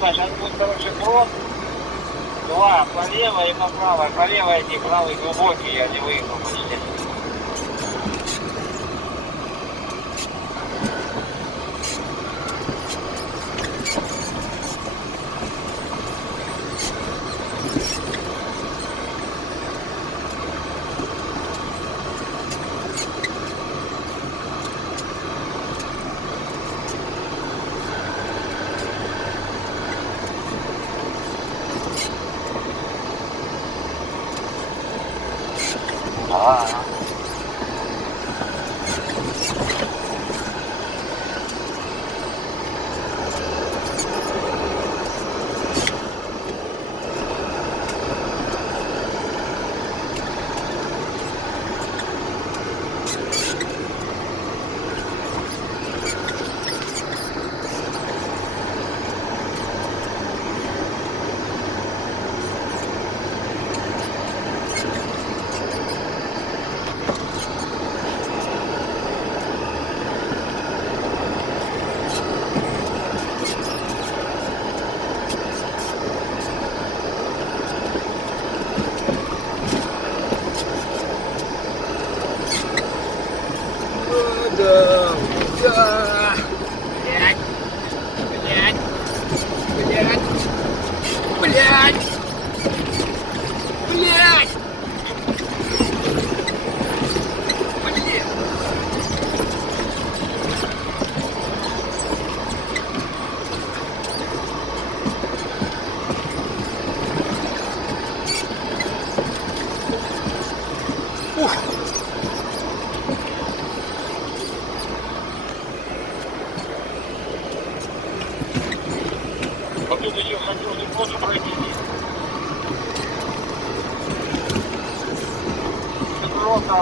Да, сейчас будет, короче, брод. Два по левой и по правой. По левой эти правый глубокий, я не выехал почти. Ага. Да, да. Блядь. Блядь. Блядь. Блядь. Блядь. Блядь. Ух. Вот тут еще хотел немного пройти. Просто